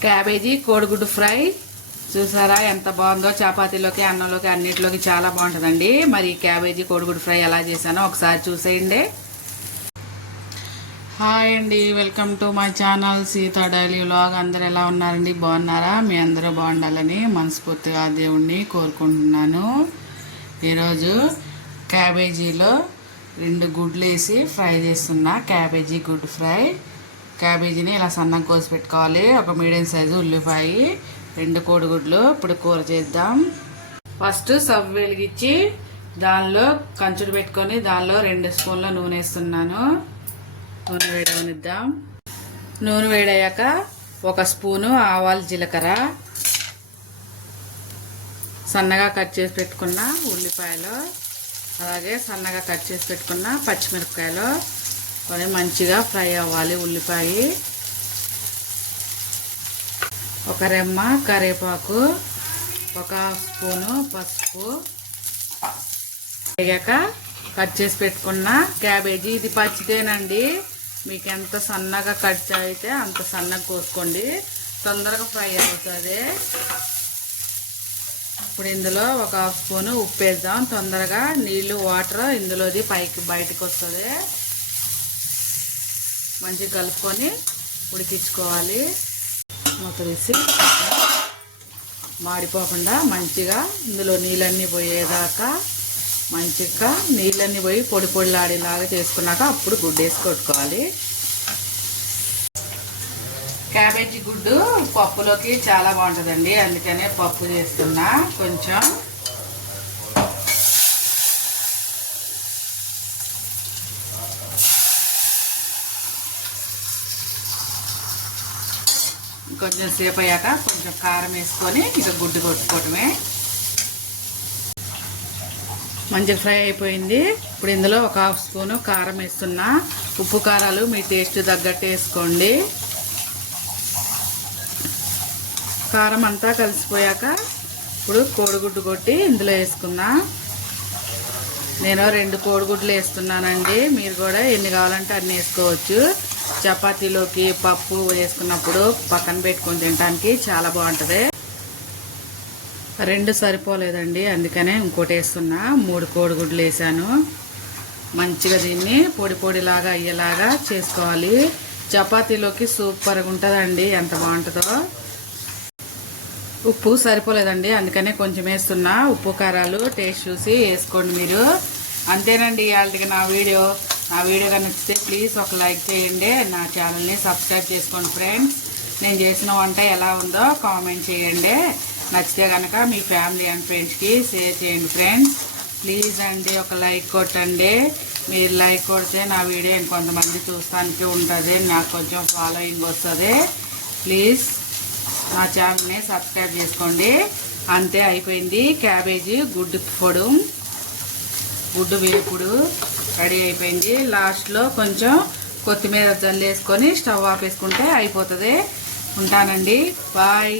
Cabbage కోడిగుడ్డు fry. చూసారా ఎంత బాగుందో చపాతీలోకి అన్నంలోకి అన్నిటిలోకి చాలా బాగుంటుందండి. మరి క్యాబేజీ కోడిగుడ్డు ఫ్రై ఎలా చేశానో ఒకసారి చూసేయండి. హాయ్ అండి welcome to my channel Sita daily vlog. అందరు ఎలా ఉన్నారండి? బాగున్నారా? మీ అందరూ బాగుండాలని మనస్ఫూర్తిగా దేవుణ్ణి కోరుకుంటున్నాను. ఈరోజు క్యాబేజీలో రెండు గుడ్లు వేసి ఫ్రై చేస్తున్నా. క్యాబేజీ గుడ్ ఫ్రై. క్యాబేజీని ఇలా సన్నం కోసి పెట్టుకోవాలి. ఒక మీడియం సైజు ఉల్లిపాయ రెండు కోడిగుడ్లు. ఇప్పుడు కూర చేద్దాం. ఫస్ట్ సబ్ వెలిగించి దానిలో కంచుడు పెట్టుకొని దానిలో రెండు స్పూన్ల నూనె వేస్తున్నాను. నూనె వేడవనిద్దాం. నూనె వేడయ్యాక ఒక స్పూను ఆవాలు జీలకర్ర. సన్నగా కట్ చేసి పెట్టుకున్న ఉల్లిపాయలు. అలాగే సన్నగా కట్ చేసి పెట్టుకున్న పచ్చిమిరపకాయలు. అవి మంచిగా ఫ్రై అవ్వాలి ఉల్లిపాయ. ఒక రెమ్మ కరివేపాకు ఒక స్పూను పసుపు. వేగాక కట్ చేసి పెట్టుకున్న క్యాబేజీ. ఇది పచ్చిదేనండి. మీకు ఎంత సన్నగా కట్ అయితే అంత సన్నగా కోసుకోండి. తొందరగా ఫ్రై అవుతుంది. ఇప్పుడు ఇందులో ఒక హాఫ్ స్పూను ఉప్పు వేద్దాం. తొందరగా నీళ్ళు వాటర్ ఇందులోది పైకి బయటకు వస్తుంది. మంచిగా కలుపుకొని ఉడికించుకోవాలి. మూత తీసి మాడిపోకుండా మంచిగా ఇందులో నీళ్ళన్నీ పోయేదాకా మంచిగా నీళ్ళన్నీ పోయి పొడి పొడిలాడేలాగా చేసుకున్నాక అప్పుడు గుడ్డు వేసి కొట్టుకోవాలి. క్యాబేజీ గుడ్డు పప్పులోకి చాలా బాగుంటుందండి. అందుకనే పప్పు చేస్తున్నా. కొంచెం కొంచెం సేపు అయ్యాక కొంచెం కారం వేసుకొని ఇక గుడ్డు కొట్టుకోవటమే. మంచిగా ఫ్రై అయిపోయింది. ఇప్పుడు ఇందులో ఒక హాఫ్ స్పూను కారం వేస్తున్నా. ఉప్పు కారాలు మీ టేస్ట్ తగ్గట్టు వేసుకోండి. కారం అంతా కలిసిపోయాక ఇప్పుడు కోడిగుడ్డు కొట్టి ఇందులో వేసుకున్నా. నేను రెండు కోడిగుడ్లు వేస్తున్నానండి. మీరు కూడా ఎన్ని కావాలంటే అన్ని వేసుకోవచ్చు. చపాతీలోకి పప్పు వేసుకున్నప్పుడు పక్కన పెట్టుకొని తినడానికి చాలా బాగుంటుంది. రెండు సరిపోలేదండి అందుకనే ఇంకోటి వేస్తున్నా. మూడు కోడిగుడ్లు వేసాను. మంచిగా దీన్ని పొడి పొడిలాగా అయ్యేలాగా చేసుకోవాలి. చపాతీలోకి సూపర్గా ఉంటుందండి ఎంత బాగుంటుందో. ఉప్పు సరిపోలేదండి అందుకనే కొంచెం వేస్తున్నా. ఉప్పు కారాలు టేస్ట్ చూసి వేసుకోండి మీరు. అంతేనండి ఇవాళకి నా వీడియో. నా వీడియో కనుక నచ్చితే ప్లీజ్ ఒక లైక్ చేయండి. నా ఛానల్ని సబ్స్క్రైబ్ చేసుకోండి ఫ్రెండ్స్ నేను చేసిన వంట ఎలా ఉందో కామెంట్ చేయండి. నచ్చితే కనుక మీ ఫ్యామిలీ అండ్ ఫ్రెండ్స్కి షేర్ చేయండి ఫ్రెండ్స్ ప్లీజ్ అండి ఒక లైక్ కొట్టండి. మీరు లైక్ కొడితే నా వీడియో ఇంకొంతమంది చూస్తానికి ఉంటుంది. నాకు కొంచెం ఫాలోయింగ్ వస్తుంది. ప్లీజ్ నా ఛానల్ని సబ్స్క్రైబ్ చేసుకోండి. అంతే అయిపోయింది. క్యాబేజీ గుడ్డు పొడు. గుడ్డు వేపుడు రెడీ అయిపోయింది. లాస్ట్లో కొంచెం కొత్తిమీర జల్లేసుకొని స్టవ్ ఆపేసుకుంటే అయిపోతుంది. ఉంటానండి. బాయ్